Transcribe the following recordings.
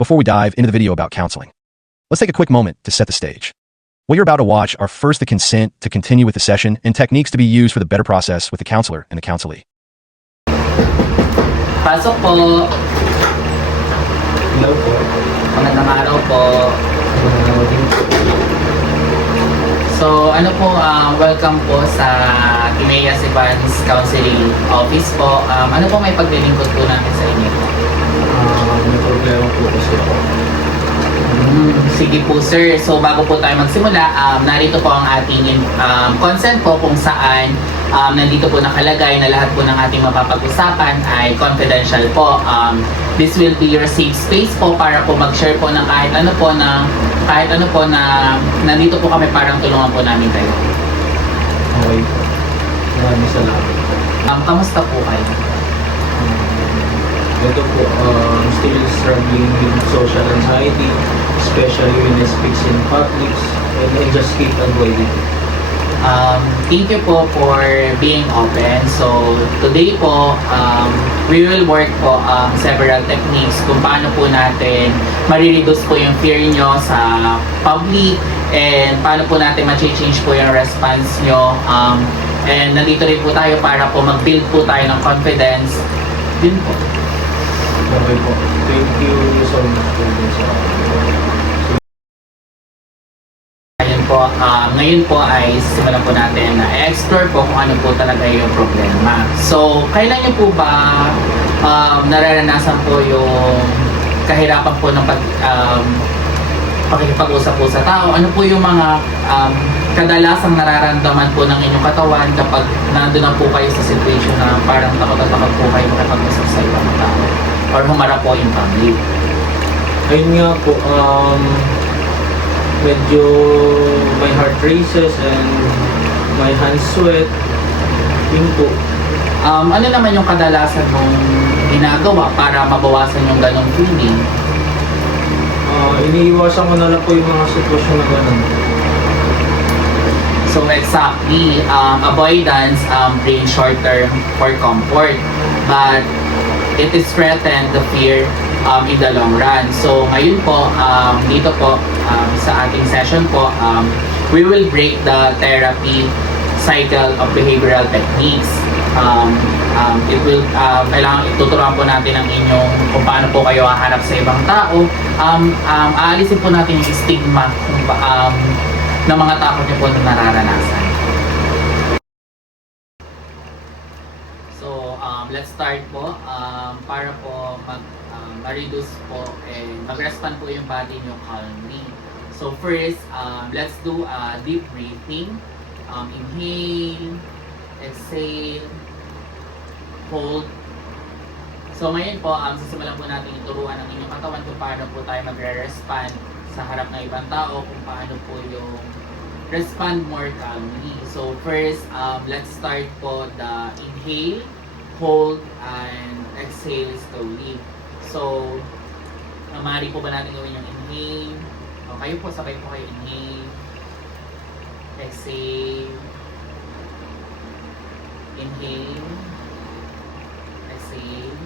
Before we dive into the video about counseling, let's take a quick moment to set the stage. What you're about to watch are first the consent to continue with the session and techniques to be used for the better process with the counselor and the counselee. Pasok po. Hello po. Magandang araw po. So, welcome po sa Timeas Evans Counseling Office po. Ano po may paglilingkod po namin sa inyo? May problema po kasi ako. Sige po sir. So bago po tayo magsimula, narito po ang ating consent po kung saan nandito po nakalagay na lahat po ng ating mapapag-usapan ay confidential po. This will be your safe space po para po mag-share po ng kahit ano po na nandito po kami parang tulungan po namin kayo. Okay po. Maraming salamat. Kamusta po kayo? Ito po, still struggling with social anxiety, especially when I speak in public, and I just keep avoiding it. Thank you po for being open. So today po, we will work po several techniques kung paano po natin marireduce po yung fear nyo sa public and paano po natin ma-change po yung response nyo. And nandito rin po tayo para po mag-build po tayo ng confidence. Yun po. Okay po. Thank you so much for this. Ayun po, ngayon po ay simulan po natin na explore po kung ano po talaga yung problema. So, kailan nyo po ba nararanasan po yung kahirapan po ng pakikipag-usap po sa tao? Ano po yung mga kadalasang nararamdaman po ng inyong katawan kapag nandun na po kayo sa situation na parang takot at takot po kayo makipag-usap sa ibang tao or humarap po in public? Ayun nga po, medyo my heart races and my hands sweat. Yun po. Ano naman yung kadalasan mong ginagawa para mabawasan yung ganong feeling? Iniiwasan ko na lang po yung mga sitwasyon na gano'n. So exactly, avoidance brings short term for comfort, but it is threaten the fear in the long run. So ngayon po, dito po sa ating session po, we will break the therapy cycle of behavioral techniques. Kailangan ituturuan po natin ang inyong kung paano po kayo hahanap sa ibang tao. Aalisin po natin yung stigma ng mga takot niyo po na nararanasan. So, let's start po. Para po ma-reduce po and mag-respond po yung body niyo calmly. So first, let's do a deep breathing. Inhale, exhale, hold. So ngayon po, sisimulan po natin ituruan ang inyong katawan kung paano po tayo magre-respond sa harap ng ibang tao, kung paano po yung respond more calmly. So first, let's start po the inhale, hold, and exhale slowly. So, maaari po ba natin gawin yung inhale? O, kayo po, sabay po kayo inhale, exhale, inhale, exhale.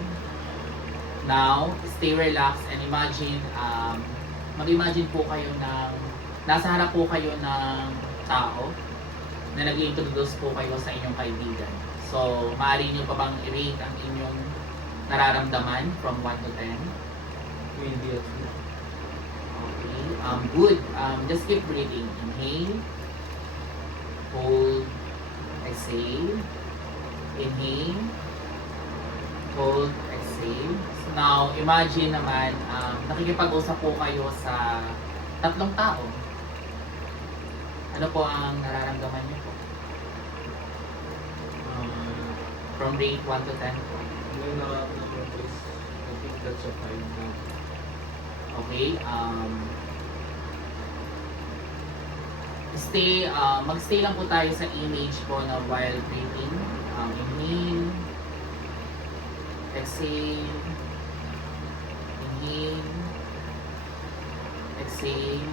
Now, stay relaxed and imagine, mag-imagine po kayo ng nasa harap po kayo ng tao na nag-i-introduce po kayo sa inyong kaibigan. So, maaari nyo pa bang i-rate ang inyong nararamdaman from 1 to 10? Immediately. Okay, good. Just keep breathing. Inhale, hold, exhale, inhale, hold, exhale. So now, imagine naman, nakikipag-usap po kayo sa tatlong tao. Ano po ang nararamdaman niyo po? From rate 1 to 10 po. Yung nararamdaman ko is, I think that's a 5 now. Okay, magstay lang po tayo sa image po na while breathing. Inhale, exhale, inhale, exhale.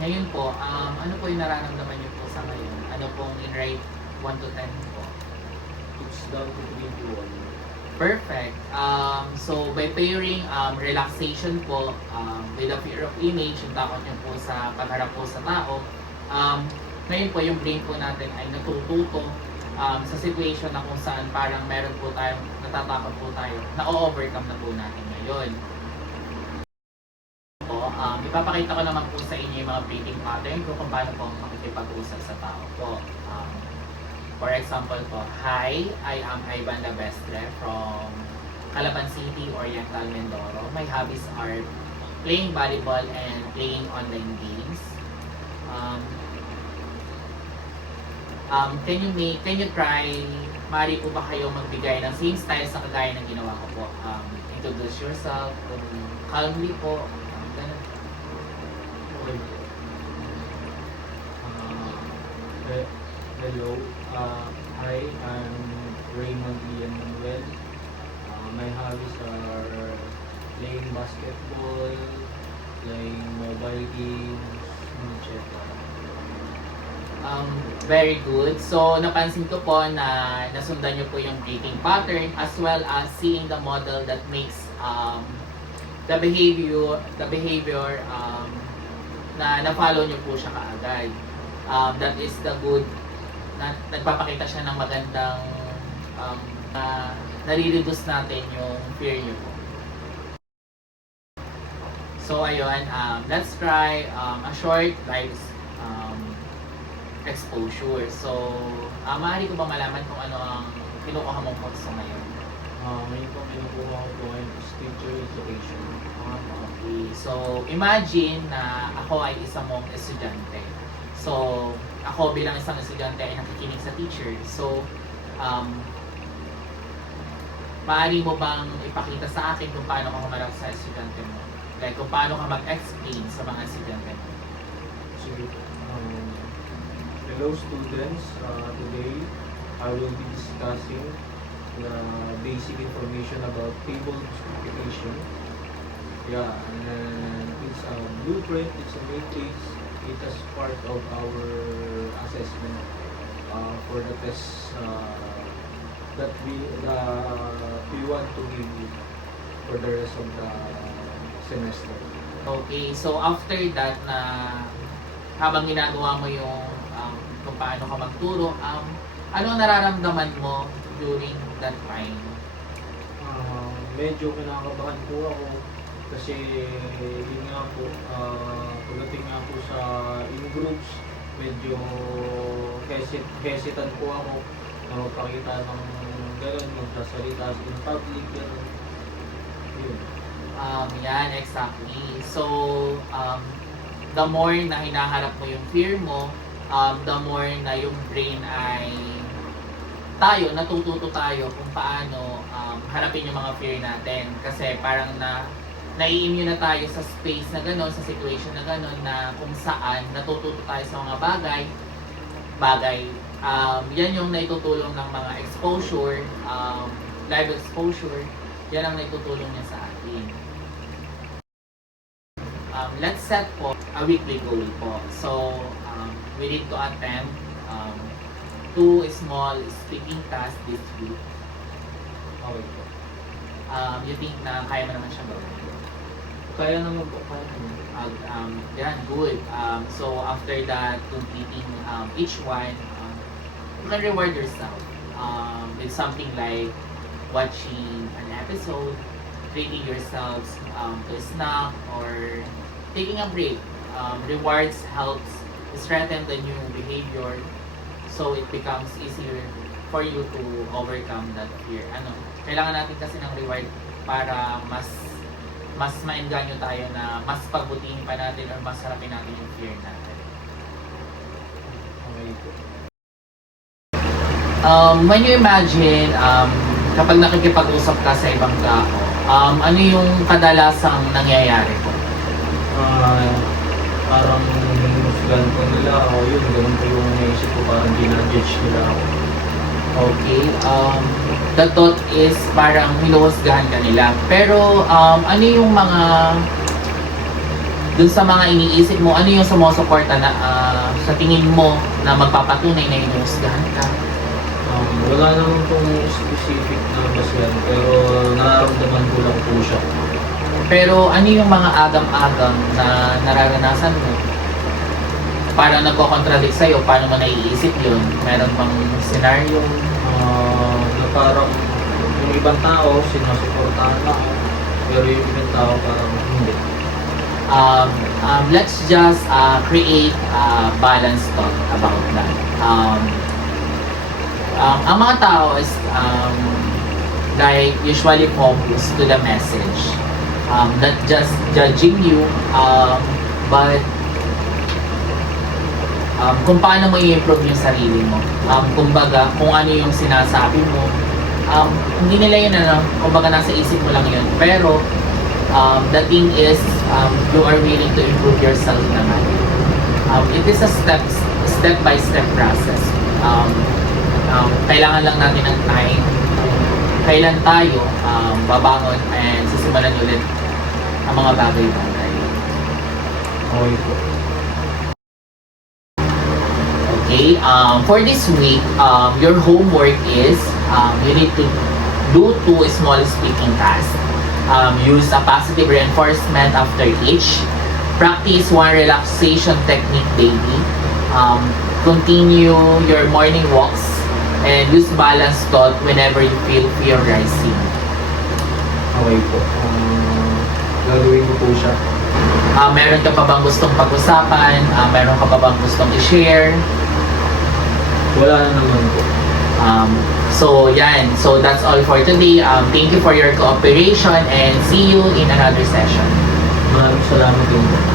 Ngayon po, ano po yung nararamdaman niyo po sa ngayon? Ano pong in rate 1 to 10 po? It's down to 3 to 1. Perfect. So by pairing relaxation po with the fear of image, yung takot nyo po sa pagharap po sa tao, ngayon po yung brain po natin ay natututo sa situation na kung saan parang meron po tayong natatakot po tayo, na-overcome na po natin ngayon. Ipapakita ko naman po sa inyo yung mga breathing pattern kung paano po makikipag-usap sa tao po. For example po, hi, I am Ivan Labestre from Calaban City, Oriental, Mindoro. My hobbies are playing volleyball and playing online games. Can you try, maaari po ba kayo magbigay ng same style sa kagaya ng ginawa ko po? Introduce yourself, calmly po, ganun. Okay. Hello. Hi, I'm Raymond Ian Manuel. My hobbies are playing basketball, playing mobile games, etc. Very good. So, napansin ko po na nasundan nyo po yung breathing pattern as well as seeing the model that makes the behavior na na-follow nyo po siya kaagad. That is the good na nagpapakita siya ng magandang nare-reduce natin yung fear nyo po. So ayun, let's try a short live exposure. So, maaari ko ba malaman kung ano ang kinukuha mong kurso ngayon? Ngayon po kinukuha ko po ngayon is teacher education. Okay. So, imagine na ako ay isa mong estudyante. So, ako bilang isang estudyante ay nakikinig sa teacher. So, maaari mo bang ipakita sa akin kung paano ka humarap sa estudyante mo? Like, kung paano ka mag-explain sa mga estudyante mo? Sige. Hello students, today I will be discussing the basic information about table multiplication. Yeah, and it's a blueprint, it's a matrix, it is part of our assessment for the tests that we want to give you for the rest of the semester. Okay, so after that na habang ginagawa mo yung kung paano ka magturo, ano ang nararamdaman mo during that time? Medyo kinakabahan po ako kasi yun nga po, pagdating nga po sa in-groups, medyo hesitant po ako na magpakita ng gano'n, magsasalita in public, gano'n. Yun. Yan, exactly. So, the more na hinaharap mo yung fear mo, the more na yung brain ay natututo tayo kung paano harapin yung mga fear natin. Kasi parang nai-immune na tayo sa space na gano'n, sa situation na gano'n, na kung saan natututo tayo sa mga bagay. Yan yung naitutulong ng mga exposure, live exposure, yan ang naitutulong niya sa atin. Let's set po a weekly goal po. So, we need to attempt 2 small speaking tasks this week. Okay po. You think na kaya mo naman siya gawin? Kaya naman po, kaya naman. Yan, good. So, after that, completing each one, you can reward yourself with something like watching an episode, treating yourselves to a snack, or taking a break. Rewards helps strengthen the new behavior, so it becomes easier for you to overcome that fear. Kailangan natin kasi ng reward para mas maengganyo tayo na mas pagbutihin pa natin or mas harapin natin yung fear natin. Okay po. When you imagine, kapag nakikipag-usap ka sa ibang tao, ano yung kadalasang nangyayari po? Parang hinusgan ko nila ako, yun, ganun po yung naisip ko, parang ginajudge nila ako. Okay, the thought is parang hinuhusgahan ka nila. Pero ano yung mga dun sa mga iniisip mo, ano yung sumusuporta na sa tingin mo na magpapatunay na hinuhusgahan ka? Wala naman pong specific na basihan, pero nararamdaman ko lang po siya. Pero ano yung mga agam-agam na nararanasan mo? Parang nagko-contradict sa'yo, paano mo naiisip yun? Meron bang senaryo? Na parang yung ibang tao, sinusuportahan ako, pero yung ibang tao parang hindi. Let's just create a balanced thought about that. Ang mga tao is like usually focus to the message, not just judging you, but kung paano mo i-improve yung sarili mo. Kumbaga, kung ano yung sinasabi mo, hindi nila yun, kumbaga nasa isip mo lang yun. Pero, the thing is, you are willing to improve yourself naman. It is a step-by-step process. Kailangan lang natin ng time. Kailan tayo babangon and sisimulan ulit ang mga bagay-bagay. Okay po. Okay, for this week, your homework is you need to do 2 small speaking tasks. Use a positive reinforcement after each. Practice 1 relaxation technique daily. Continue your morning walks and use balanced thought whenever you feel fear rising. Okay po. Gagawin ko po siya. Meron ka pa bang gustong pag-usapan? Meron ka pa bang gustong i-share? Wala na naman po. So yan, so that's all for today. Thank you for your cooperation and see you in another session. Maraming salamat din po.